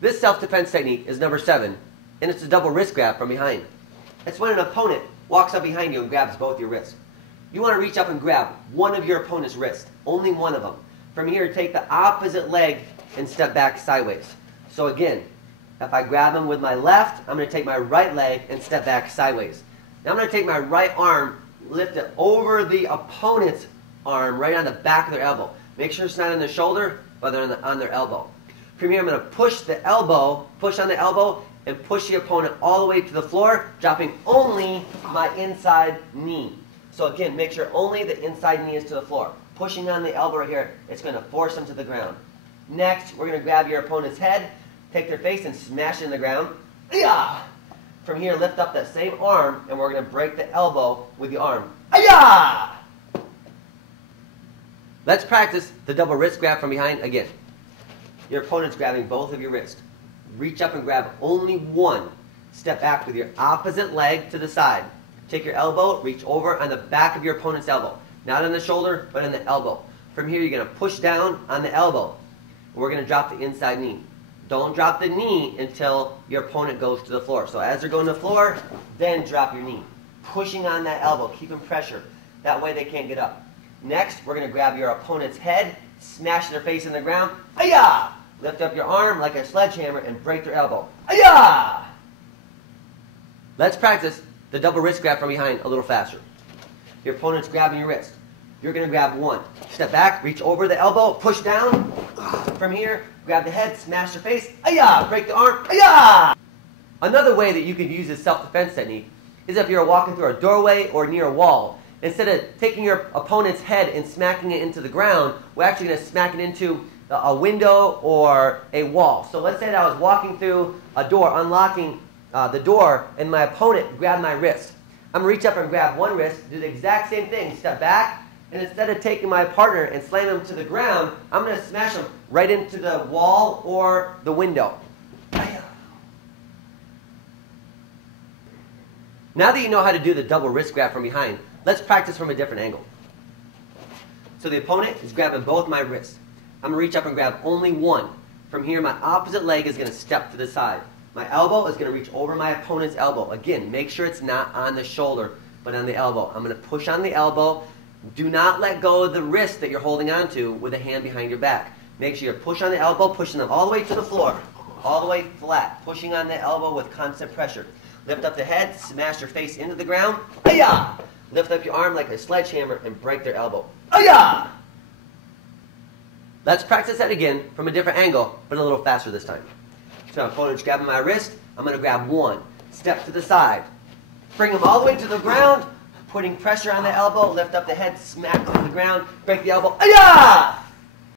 This self-defense technique is number 7, and it's a double wrist grab from behind. It's when an opponent walks up behind you and grabs both your wrists. You want to reach up and grab one of your opponent's wrists, only one of them. From here, take the opposite leg and step back sideways. So again, if I grab him with my left, I'm going to take my right leg and step back sideways. Now I'm going to take my right arm, lift it over the opponent's arm, right on the back of their elbow. Make sure it's not on their shoulder, but on their elbow. From here, I'm going to push the elbow, push on the elbow, and push the opponent all the way to the floor, dropping only my inside knee. So again, make sure only the inside knee is to the floor. Pushing on the elbow right here, it's going to force them to the ground. Next, we're going to grab your opponent's head, take their face, and smash it in the ground. Ayah! From here, lift up that same arm, and we're going to break the elbow with the arm. Ayah! Let's practice the double wrist grab from behind again. Your opponent's grabbing both of your wrists. Reach up and grab only one. Step back with your opposite leg to the side. Take your elbow, reach over on the back of your opponent's elbow. Not on the shoulder, but on the elbow. From here, you're going to push down on the elbow. We're going to drop the inside knee. Don't drop the knee until your opponent goes to the floor. So as they're going to the floor, then drop your knee. Pushing on that elbow, keeping pressure. That way they can't get up. Next, we're going to grab your opponent's head, smash their face in the ground. Ayah! Lift up your arm like a sledgehammer and break their elbow. Ayah! Let's practice the double wrist grab from behind a little faster. Your opponent's grabbing your wrist. You're going to grab one. Step back, reach over the elbow, push down. From here, grab the head, smash their face. Ayah! Break the arm. Ayah! Another way that you could use this self-defense technique is if you're walking through a doorway or near a wall. Instead of taking your opponent's head and smacking it into the ground, we're actually going to smack it into a window or a wall. So let's say that I was walking through a door, unlocking the door, and my opponent grabbed my wrist. I'm going to reach up and grab one wrist, do the exact same thing, step back, and instead of taking my partner and slam him to the ground, I'm going to smash him right into the wall or the window. Now that you know how to do the double wrist grab from behind, let's practice from a different angle. So the opponent is grabbing both my wrists. I'm going to reach up and grab only one. From here, my opposite leg is going to step to the side. My elbow is going to reach over my opponent's elbow. Again, make sure it's not on the shoulder, but on the elbow. I'm going to push on the elbow. Do not let go of the wrist that you're holding onto with a hand behind your back. Make sure you push on the elbow, pushing them all the way to the floor, all the way flat, pushing on the elbow with constant pressure. Lift up the head, smash your face into the ground. Ayah! Lift up your arm like a sledgehammer and break their elbow. Ayah! Let's practice that again from a different angle, but a little faster this time. So my opponent's grabbing my wrist. I'm going to grab one. Step to the side. Bring them all the way to the ground, putting pressure on the elbow. Lift up the head, smack them to the ground, break the elbow. Ayah!